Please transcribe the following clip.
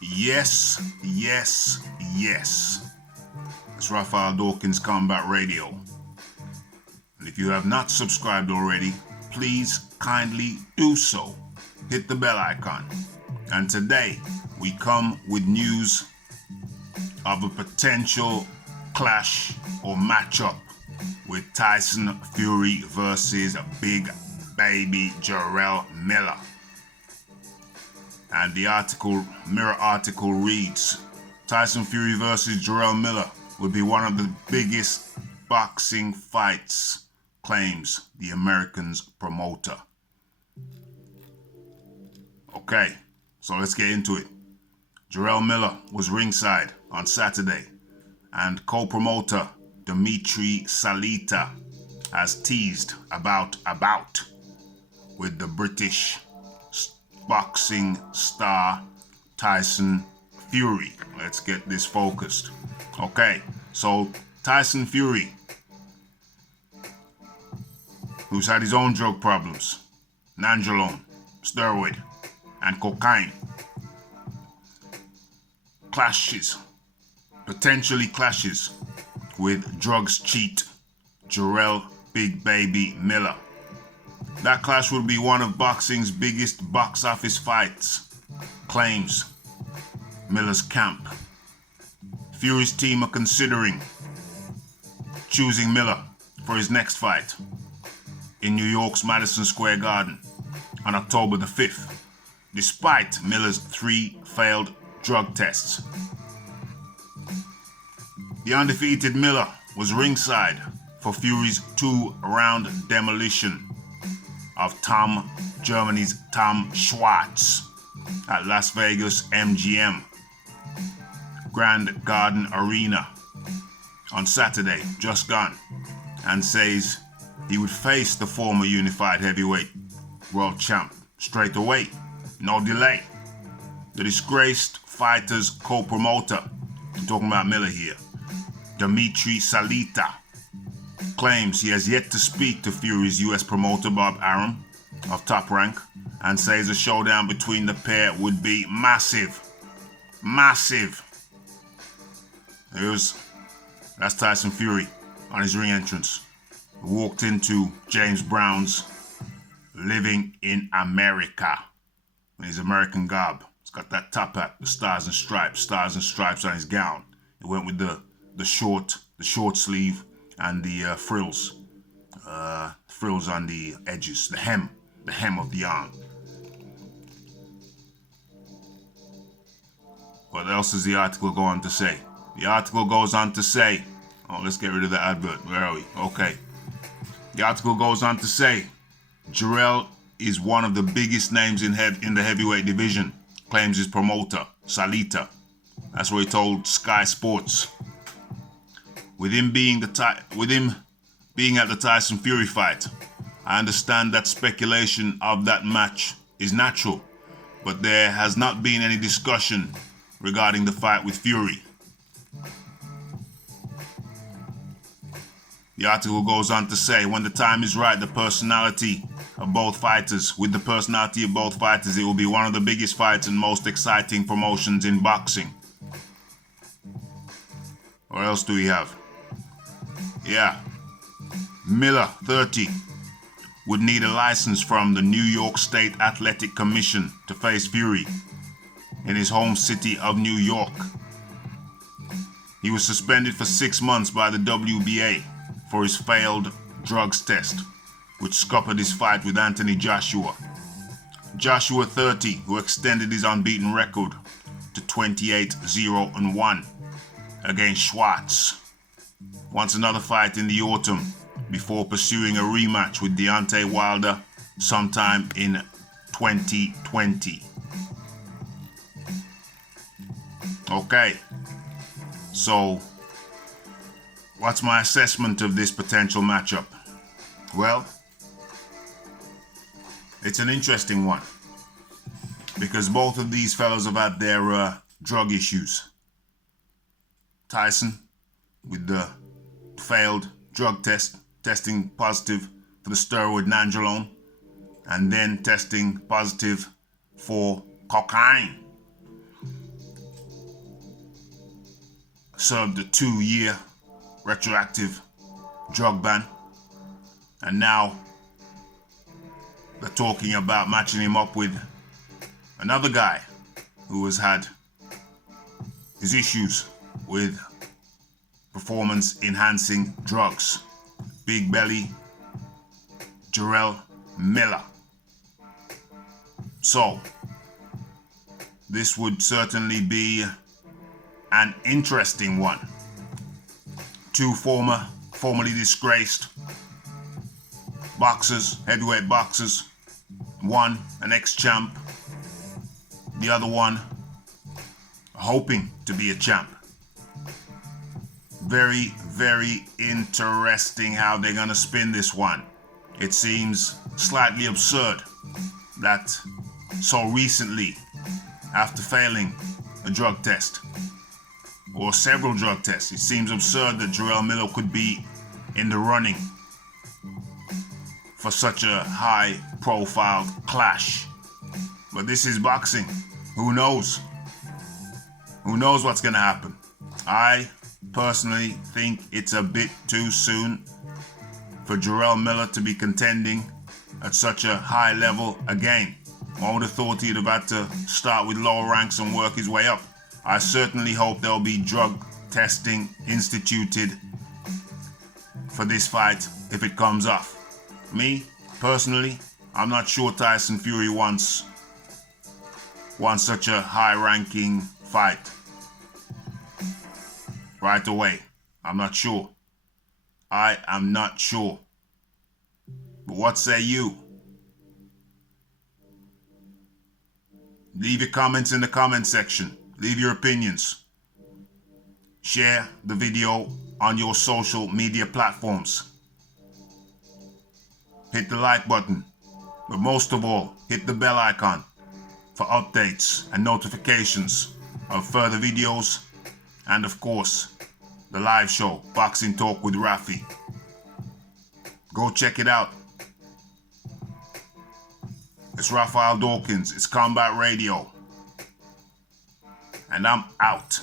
Yes, yes, yes. It's Raphael Dawkins Combat Radio. And if you have not subscribed already, please kindly do so. Hit the bell icon. And today we come with news of a potential clash or matchup with Tyson Fury versus Big Baby Jarrell Miller. And the Mirror article reads, Tyson Fury versus Jarrell Miller would be one of the biggest boxing fights, claims the American's promoter. Okay, so let's get into it. Jarrell Miller was ringside on Saturday, and co-promoter Dimitri Salita has teased about with the British boxing star Tyson Fury. Let's get this focused. Okay, so Tyson Fury, who's had his own drug problems, nandrolone, steroid, and cocaine, potentially clashes with drugs cheat Jarrell Big Baby Miller. That clash would be one of boxing's biggest box office fights, claims Miller's camp. Fury's team are considering choosing Miller for his next fight in New York's Madison Square Garden on October the 5th, despite Miller's 3 failed drug tests. The undefeated Miller was ringside for Fury's 2-round demolition of Germany's Tom Schwarz at Las Vegas MGM Grand Garden Arena on Saturday, just gone, and says he would face the former unified heavyweight world champ straight away, no delay. The disgraced fighter's co-promoter, I'm talking about Miller here, Dimitri Salita, claims he has yet to speak to Fury's US promoter Bob Arum of Top Rank, and says a showdown between the pair would be massive. Massive. That's Tyson Fury on his ring entrance. He walked into James Brown's Living in America in his American garb. He's got that top hat, the stars and stripes on his gown. He went with the short sleeve and the frills on the edges, the hem of the arm. What else does the article go on to say? The article goes on to say, let's get rid of the advert. Where are we? Okay. The article goes on to say, Jarrell is one of the biggest names in the heavyweight division, claims his promoter, Salita. That's what he told Sky Sports. With him being at the Tyson Fury fight, I understand that speculation of that match is natural, but there has not been any discussion regarding the fight with Fury. The article goes on to say, when the time is right, with the personality of both fighters, it will be one of the biggest fights and most exciting promotions in boxing. What else do we have? Yeah. Miller, 30, would need a license from the New York State Athletic Commission to face Fury in his home city of New York. He was suspended for 6 months by the WBA for his failed drugs test, which scuppered his fight with Anthony Joshua. Joshua, 30, who extended his unbeaten record to 28-0-1 against Schwarz, wants another fight in the autumn before pursuing a rematch with Deontay Wilder sometime in 2020. Okay, so what's my assessment of this potential matchup? Well, it's an interesting one because both of these fellows have had their drug issues. Tyson with the failed drug testing positive for the steroid nandrolone, and then testing positive for cocaine. served a 2-year retroactive drug ban, and now they're talking about matching him up with another guy who has had his issues with performance enhancing drugs. Big Belly Jarrell Miller. So this would certainly be an interesting one. Two formerly disgraced boxers, heavyweight boxers. One an ex-champ, the other one hoping to be a champ. Very, very interesting how they're gonna spin this one. It seems slightly absurd that so recently, after failing a drug test or several drug tests, it seems absurd that Jarrell Miller could be in the running for such a high-profile clash. But this is boxing. Who knows? Who knows what's gonna happen? I personally think it's a bit too soon for Jarrell Miller to be contending at such a high level again. One would have thought he'd have had to start with lower ranks and work his way up. I certainly hope there'll be drug testing instituted for this fight if it comes off. Me, personally, I'm not sure Tyson Fury wants such a high-ranking fight right away. I'm not sure. I am not sure. But what say you? Leave your comments in the comment section. Leave your opinions. Share the video on your social media platforms. Hit the like button. But most of all, hit the bell icon for updates and notifications of further videos. And of course, the live show, Boxing Talk with Rafi. Go check it out. It's Raphael Dawkins. It's Combat Radio. And I'm out.